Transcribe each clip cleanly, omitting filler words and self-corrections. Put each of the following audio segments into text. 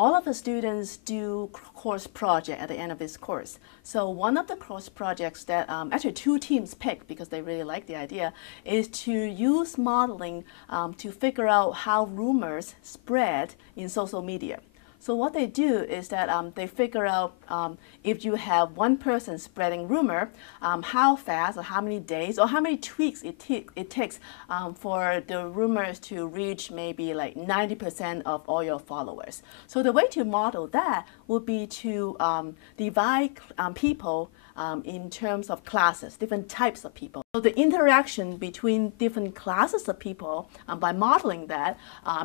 all of the students do course project at the end of this course. So one of the course projects that actually 2 teams picked because they really like the idea is to use modeling to figure out how rumors spread in social media. So what they do is that they figure out if you have one person spreading rumor, how fast or how many days or how many tweaks it takes for the rumors to reach maybe like 90% of all your followers. So the way to model that would be to divide people in terms of classes, different types of people. So the interaction between different classes of people, by modeling that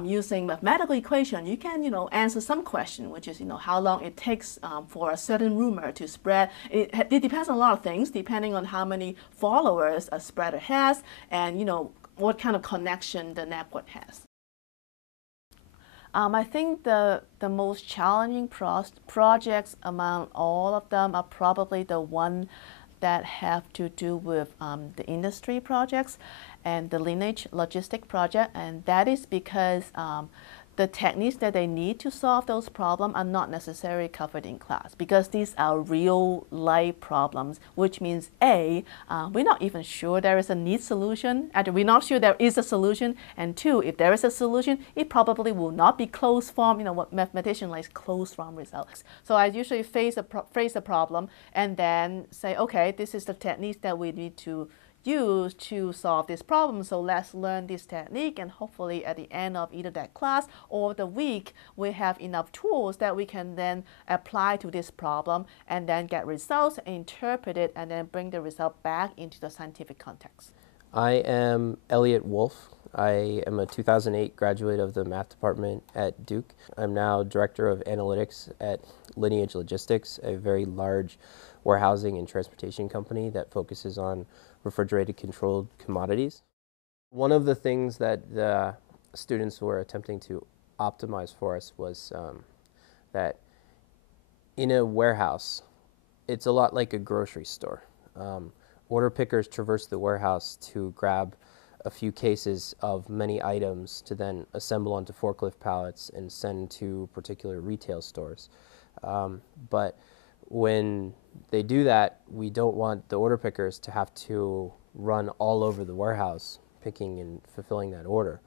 using mathematical equation, you can answer some question, which is how long it takes for a certain rumor to spread. It depends on a lot of things, depending on how many followers a spreader has, and what kind of connection the network has. I think the most challenging projects among all of them are probably the one that have to do with the industry projects and the Lineage logistic project, and that is because the techniques that they need to solve those problems are not necessarily covered in class, because these are real life problems, which means A, we're not even sure there is a neat solution, and we're not sure there is a solution, and 2, if there is a solution, it probably will not be closed form, what mathematicians like closed form results. So I usually phrase a problem and then say, okay, this is the techniques that we need to use to solve this problem. So let's learn this technique, and hopefully at the end of either that class or the week, we have enough tools that we can then apply to this problem and then get results, interpret it, and then bring the result back into the scientific context. I am Elliott Wolf. I am a 2008 graduate of the math department at Duke. I'm now director of analytics at Lineage Logistics, a very large warehousing and transportation company that focuses on refrigerated controlled commodities. One of the things that the students were attempting to optimize for us was that in a warehouse, it's a lot like a grocery store. Order pickers traverse the warehouse to grab a few cases of many items to then assemble onto forklift pallets and send to particular retail stores. But when they do that, we don't want the order pickers to have to run all over the warehouse picking and fulfilling that order.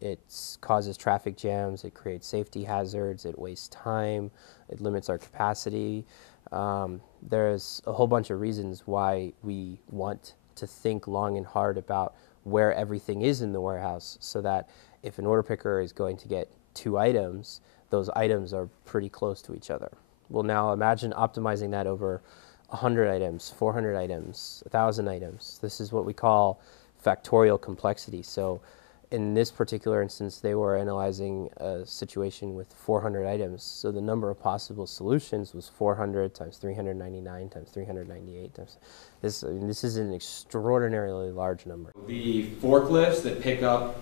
It causes traffic jams, it creates safety hazards, it wastes time, it limits our capacity. There's a whole bunch of reasons why we want to think long and hard about where everything is in the warehouse, so that if an order picker is going to get 2 items, those items are pretty close to each other. Well, now imagine optimizing that over 100 items, 400 items, 1,000 items. This is what we call factorial complexity. So in this particular instance, they were analyzing a situation with 400 items. So the number of possible solutions was 400 times 399 times 398 times. This is an extraordinarily large number. The forklifts that pick up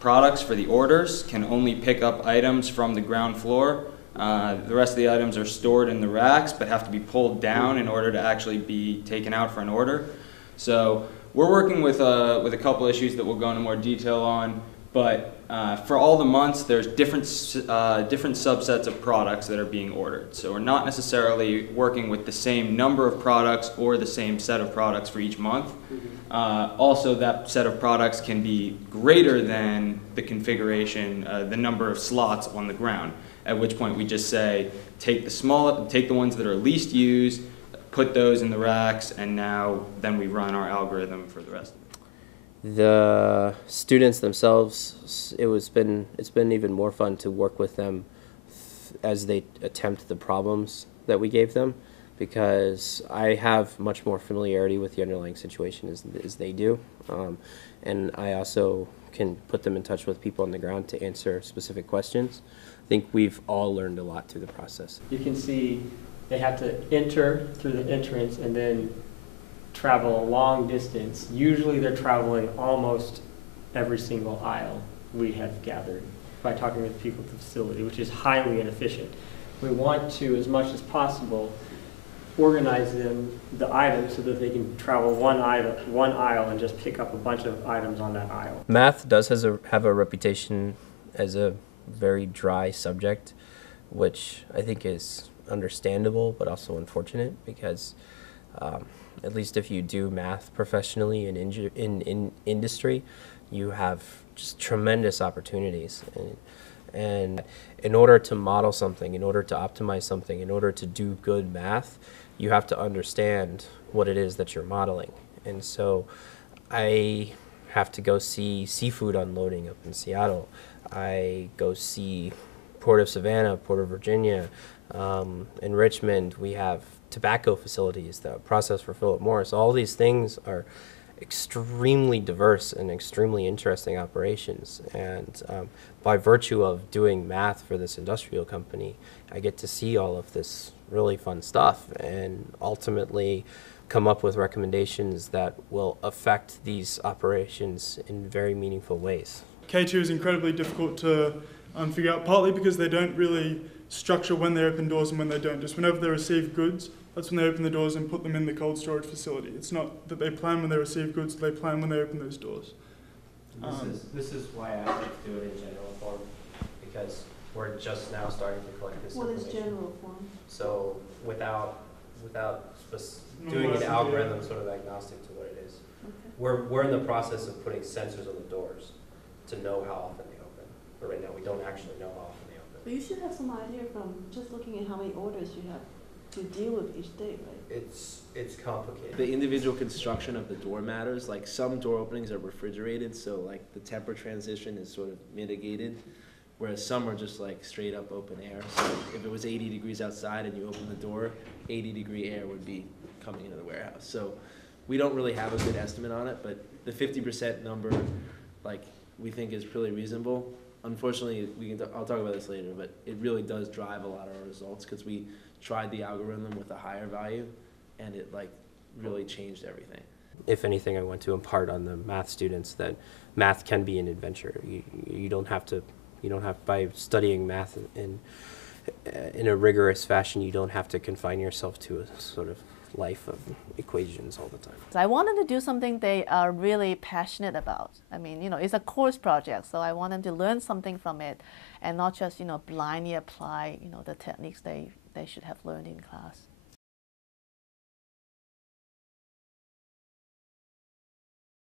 products for the orders can only pick up items from the ground floor. The rest of the items are stored in the racks but have to be pulled down in order to actually be taken out for an order. So we're working with a couple issues that we'll go into more detail on, but for all the months there's different subsets of products that are being ordered. So we're not necessarily working with the same number of products or the same set of products for each month. Also, that set of products can be greater than the configuration, the number of slots on the ground, at which point we just say, take the ones that are least used, put those in the racks, and then we run our algorithm for the rest of it. The students themselves, it's been even more fun to work with them as they attempt the problems that we gave them, because I have much more familiarity with the underlying situation as they do, and I also can put them in touch with people on the ground to answer specific questions. I think we've all learned a lot through the process. You can see they have to enter through the entrance and then travel a long distance. Usually they're traveling almost every single aisle we have gathered by talking with people at the facility, which is highly inefficient. We want to, as much as possible, organize the items so that they can travel one aisle and just pick up a bunch of items on that aisle. Math does have a reputation as a very dry subject. which I think is understandable but also unfortunate because at least if you do math professionally in industry, you have just tremendous opportunities. And in order to model something, in order to optimize something, in order to do good math, you have to understand what it is that you're modeling. And so I have to go see seafood unloading up in Seattle. I go see Port of Savannah, Port of Virginia. In Richmond, we have tobacco facilities that process for Philip Morris. All these things are extremely diverse and extremely interesting operations. And by virtue of doing math for this industrial company, I get to see all of this really fun stuff and ultimately come up with recommendations that will affect these operations in very meaningful ways. K2 is incredibly difficult to figure out, partly because they don't really structure when they open doors and when they don't. Just whenever they receive goods, that's when they open the doors and put them in the cold storage facility. It's not that they plan when they receive goods, they plan when they open those doors. This is why I have to do it in general form, because we're just now starting to collect this information. What is general form? So without doing an algorithm sort of agnostic to what it is, we're in the process of putting sensors on the doors to know how often they open. But right now we don't actually know how often they open. But you should have some idea from just looking at how many orders you have to deal with each day, right? It's complicated. The individual construction of the door matters. Like some door openings are refrigerated, so like the temper transition is sort of mitigated, whereas some are just like straight up open air. So if it was 80 degrees outside and you open the door, 80-degree air would be coming into the warehouse. So we don't really have a good estimate on it, but the 50% number, like, we think is pretty reasonable. Unfortunately, I'll talk about this later, but it really does drive a lot of our results because we tried the algorithm with a higher value and it like really changed everything. If anything, I want to impart on the math students that math can be an adventure. You don't have by studying math in a rigorous fashion, you don't have to confine yourself to a sort of life of equations all the time. So I wanted to do something they are really passionate about. I mean, it's a course project, so I want them to learn something from it and not just, blindly apply, the techniques they should have learned in class.